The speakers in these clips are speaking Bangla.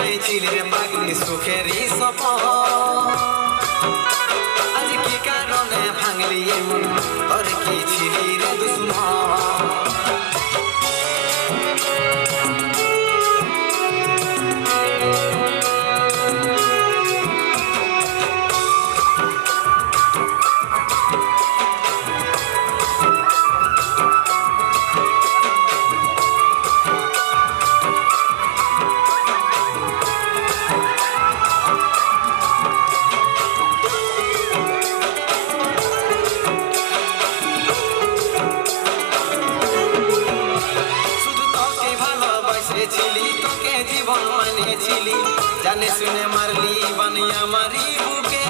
দেখাইছিলি রে পাগলি সুখেরই সপন আজ কি কারণে ভাঙলি এমন তোর কি ছিলি রে দুশ্মন তোকে জীবন মানেছিলি জানে শুনে মারলি বানিয়া মারি বুকে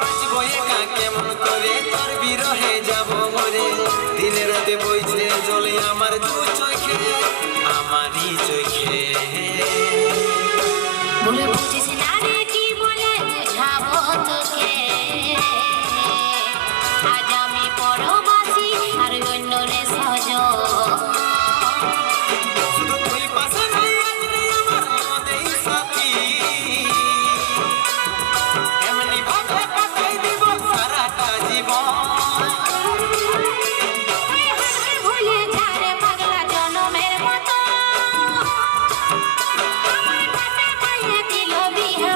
বাঁচবো একা কেমন করে তোর বিরহে যাব মরে দিনে রাতে বইছে জলে আমার দু চোখে আমারই চোখে বলে বুঝিস না রে কি বলে বুঝাবো তোকে আজ আমি পরবাসী আর অন্য রে সহজ শুধু তুই পাশে নাই আজরে আমার মনেই সাথী এমনি ভাবে কাটাই দিব সারাটা জীবন ভুলে যা রে পাগলা জনমের মতো আমার পাপে পাইয়ে দিল বিহা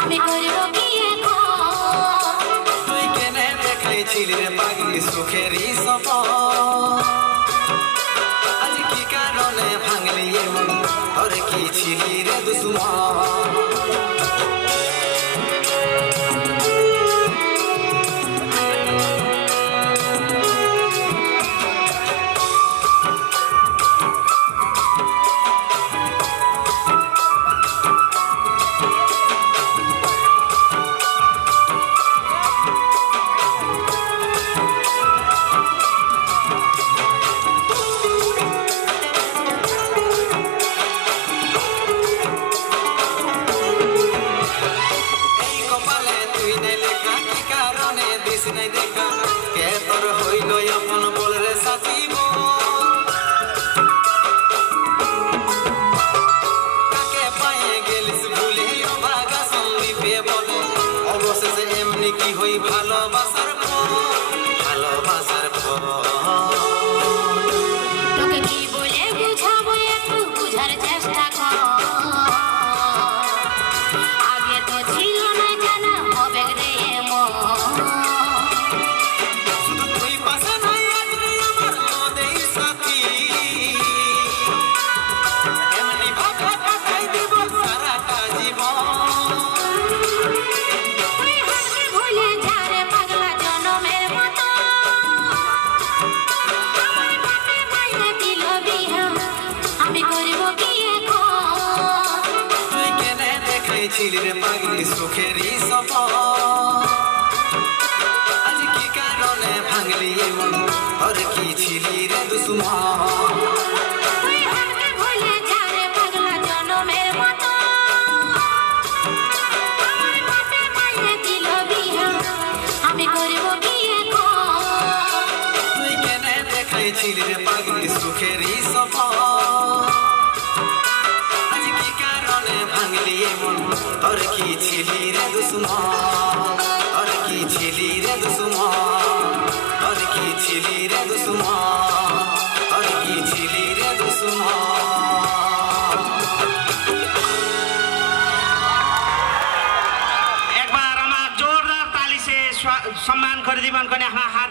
আমি করব কি এখন তুই কেনে দেখাইছিলি রে পাগলি সুখেরই সপন আজ কি কারণে ভাঙলি এমন তোর কি ছিলি রে দুশ্মন নাই দেখা কে তোর হইল আপন বল রে সাথীব কাকে পায়ে গেলিস ভুলে অভাগা সন্দীপে বলে অবশেষে এমনি কি হই ভালোবাসার পর তোকে কি বলে বুঝাবো একটু বুঝার চেষ্টা কর আগে তো ছিল না জানা হবে রে মন ছিলি রে পাগলি সুখেরই সপন আজ কি কারণে ভাঙলি এমন তোর কি ছিলি রে দুশ্মন ভুলে যা রে পাগলা জনমের মতো আমার পাপে পাইয়ে দিল বিহা আমি করব কি এখন তুই কেনে দেখাইছিলি রে পাগলি সুখেরই সপন আজ কি কারণে ভাঙলি এমন তোর কি ছিলি রে দুশ্মন তোর কি ছিলি রে দুশ্মন তোর কি ছিলি রে দুশ্মন তোর কি ছিলি রে দুশ্মন একবার আমার জোরদার তালি সে সম্মান করে দিবেন কোনে হাত